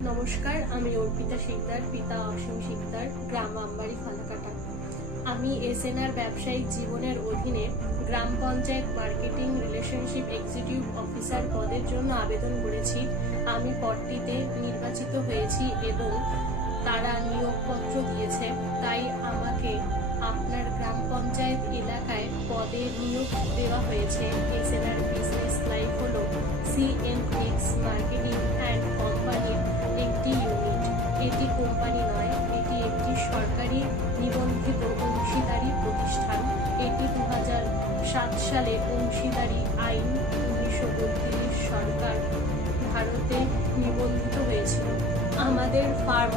নমস্কার, আমি অর্পিতা শিকদার, পিতা অসীম শিকদার, গ্রাম আমবাড়ি ফালাকাটা। আমি এসএনআর ব্যবসায়িক জীবনের অধীনে গ্রাম panchayat marketing relationship executive officer পদের জন্য আবেদন করেছি। আমি পদটিতে নির্বাচিত হয়েছি এবং তারা নিয়োগপত্র দিয়েছে, তাই আমাকে আপনার গ্রাম পঞ্চায়েত এলাকায় পদে নিয়োগ দেওয়া হয়েছে। এসএনআর বিজনেস লাইফ হলো সিএনএক্স মার্কেটিং অ্যান্ড কোম্পানির একটি ইউনিট। এটি কোম্পানি নয়, এটি একটি সরকারি নিবন্ধিত অংশীদারি প্রতিষ্ঠান। এটি 2007 সালে অংশীদারি আইন 1932 সরকার ভারতে নিবন্ধিত হয়েছিল। আমাদের ফার্ম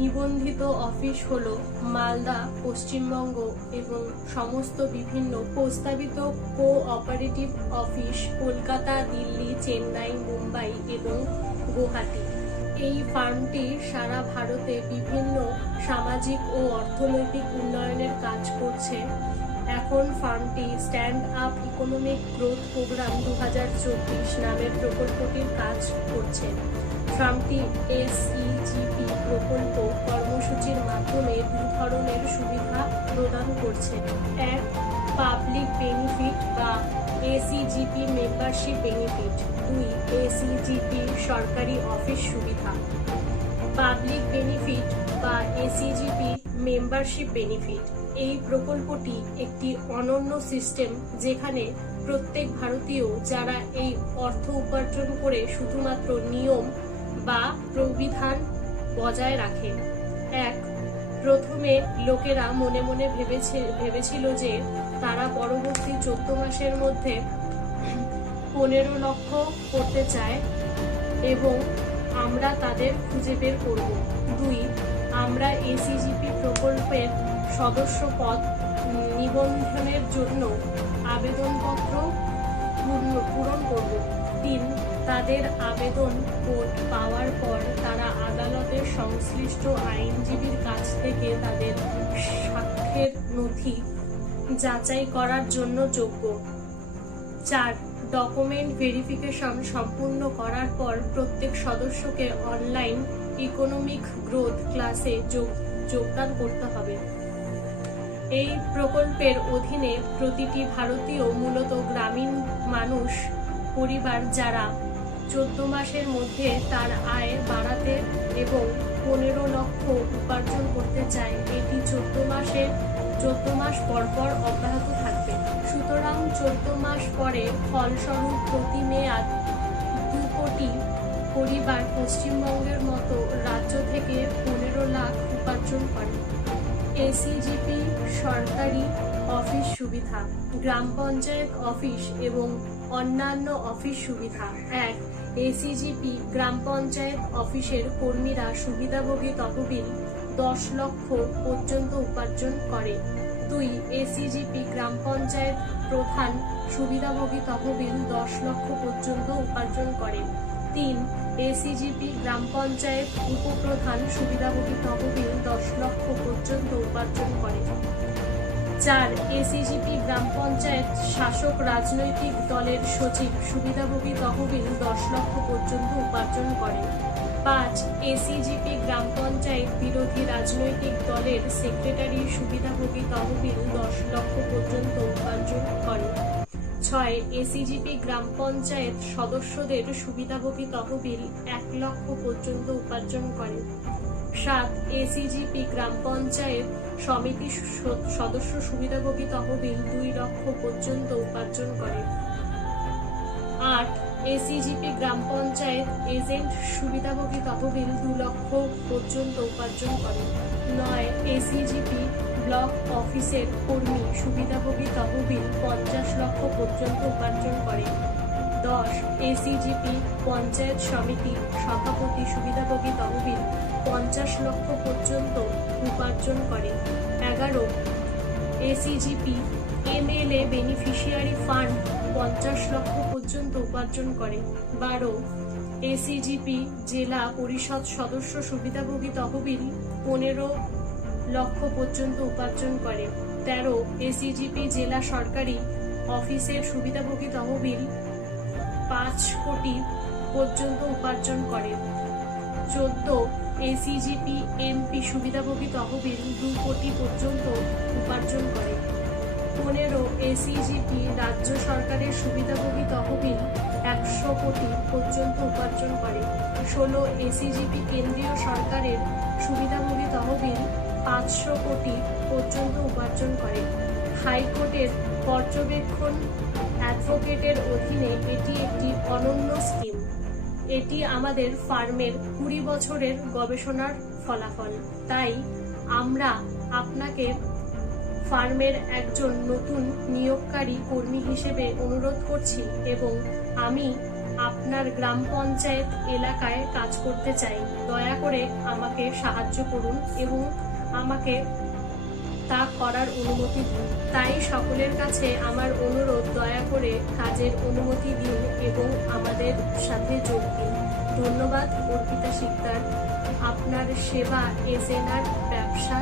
নিবন্ধিত অফিস হলো মালদা, পশ্চিমবঙ্গ এবং সমস্ত বিভিন্ন প্রস্তাবিত কোঅপারেটিভ অফিস কলকাতা, দিল্লি, চেন্নাই, মুম্বাই এবং গুয়াহাটি। এই ফার্মটি সারা ভারতে বিভিন্ন সামাজিক ও অর্থনৈতিক উন্নয়নের কাজ করছে। এখন ফার্মটি stand up economic growth programme 2024 নামের প্রকল্পটির কাজ করছে। ফার্মটি এসইজিপি প্রকল্প কর্মসূচির মাধ্যমে দুই ধরনের সুবিধা প্রদান করছে। এক, পাবলিক বেনিফিট বা এসইজিপি মেম্বারশিপ বেনিফিট। দুই, এসইজিপি সরকারি অফিস সুবিধা। পাবলিক বেনিফিট বা এসইজিপি মেম্বারশিপ বেনিফিট এই প্রকল্পটি একটি অনন্য সিস্টেম, যেখানে প্রত্যেক ভারতীয় যারা এই অর্থ উপার্জন করে শুধুমাত্র নিয়ম বা প্রবিধান বজায় রাখে। এক, প্রথমে লোকেরা মনে মনে ভেবেছিল যে তারা পরবর্তী 14 মাসের মধ্যে 15 লক্ষ করতে চায় এবং আমরা তাদের খুঁজে বের করব। দুই, আমরা এসইজিপি প্রকল্পের সদস্য পদ নিবন্ধনের জন্য আবেদনপত্র পূরণ করব। তিন, তাদের আবেদন কোড পাওয়ার পর তারা আদালতের সংশ্লিষ্ট আইনজীবীর কাছ থেকে তাদের সাক্ষ্যের নথি যাচাই করার জন্য যোগ্য। চার, ডকুমেন্ট ভেরিফিকেশন সম্পূর্ণ করার পর প্রত্যেক সদস্যকে অনলাইন ইকোনমিক গ্রোথ ক্লাসে যোগদান করতে হবে। এই প্রকল্পের অধীনে প্রতিটি ভারতীয়, মূলত গ্রামীণ মানুষ পরিবার যারা 14 মাসের মধ্যে তার আয় বাড়াতে এবং 15 লক্ষ উপার্জন করতে চায়, এটি 14 মাস পর অব্যাহত থাকবে। সুতরাং 14 মাস পরে ফলস্বরূপ প্রতি মেয়াদ 2 কোটি পরিবার পশ্চিমবঙ্গের মতো রাজ্য থেকে 15 লাখ উপার্জন করে। এসইজিপি সরকারি অফিস সুবিধা। গ্রাম পঞ্চায়েত অফিস এবং অন্যান্য অফিস সুবিধা। এক, এসইজিপি গ্রাম পঞ্চায়েত অফিসের কর্মীরা সুবিধাভোগী তহবিল 10 লক্ষ পর্যন্ত উপার্জন করে। দুই, এসইজিপি গ্রাম পঞ্চায়েত প্রধান সুবিধাভোগী তহবিল 10 লক্ষ পর্যন্ত উপার্জন করে। তিন, এসইজিপি গ্রাম পঞ্চায়েত উপপ্রধান সুবিধাভোগী তহবিল 10 লক্ষ পর্যন্ত উপার্জন করে। চার, এসইজিপি গ্রাম পঞ্চায়েত শাসক রাজনৈতিক দলের সচিব সুবিধাভোগী তহবিল 10 লক্ষ পর্যন্ত উপার্জন করে। পাঁচ, এসইজিপি গ্রাম পঞ্চায়েত বিরোধী রাজনৈতিক দলের সেক্রেটারি সুবিধাভোগী তহবিল 10 লক্ষ পর্যন্ত উপার্জন করে। ছয়, এসইজিপি গ্রাম পঞ্চায়েত সদস্যদের সুবিধাভোগী তহবিল 1 লক্ষ পর্যন্ত উপার্জন করে। সাত, এসইজিপি গ্রাম পঞ্চায়েত সমিতি সদস্য সুবিধাভোগী তহবিল 2 লক্ষ পর্যন্ত উপার্জন করে। আট, এসইজিপি গ্রাম পঞ্চায়েত এজেন্ট সুবিধাভোগী তহবিল 2 লক্ষ পর্যন্ত উপার্জন করে। নয়, এসইজিপি ব্লক অফিসের কর্মী সুবিধাভোগী তহবিল 50 লক্ষ পর্যন্ত উপার্জন করে। 10, এসইজিপি পঞ্চায়েত সমিতি সভাপতি সুবিধাভোগী তহবিল 50 লক্ষ পর্যন্ত উপার্জন করে। 11, এসইজিপি এমএলএ বেনিফিশিয়ারি ফান্ড 50 লক্ষ পর্যন্ত উপার্জন করে। 12, এসইজিপি জেলা পরিষদ সদস্য সুবিধাভোগী তহবিল 15 লক্ষ পর্যন্ত উপার্জন করে। 13, এসইজিপি জেলা সরকারি অফিসের সুবিধাভোগী তহবিল 5 কোটি পর্যন্ত উপার্জন করে। 14 এসিজিপি এমপি সুবিধাভোগী তহবিল 2 কোটি পর্যন্ত উপার্জন করে। 15 এসিজিপি রাজ্য সরকারের সুবিধাভোগী তহবিল 100 কোটি পর্যন্ত উপার্জন করে। 16 এসিজিপি কেন্দ্রীয় সরকারের সুবিধাভোগী তহবিল 500 কোটি পর্যন্ত উপার্জন করে। হাইকোর্টের পর্যবেক্ষণ অ্যাডভোকেটের অধীনে এটি একটি অনন্য স্কিম। এটি আমাদের ফার্মের 20 বছরের গবেষণার ফলাফল। তাই আমরা আপনাকে ফার্মের একজন নতুন নিয়োগকারী কর্মী হিসেবে অনুরোধ করছি এবং আমি আপনার গ্রাম পঞ্চায়েত এলাকায় কাজ করতে চাই। দয়া করে আমাকে সাহায্য করুন এবং আমাকে তা করার অনুমতি দিন। তাই সকলের কাছে আমার অনুরোধ, দয়া করে কাজের অনুমতি দিন এবং আমাদের সাথে যোগ দিন। ধন্যবাদ অর্পিতা শিকদার। আপনার সেবা এসএনআর ব্যবসা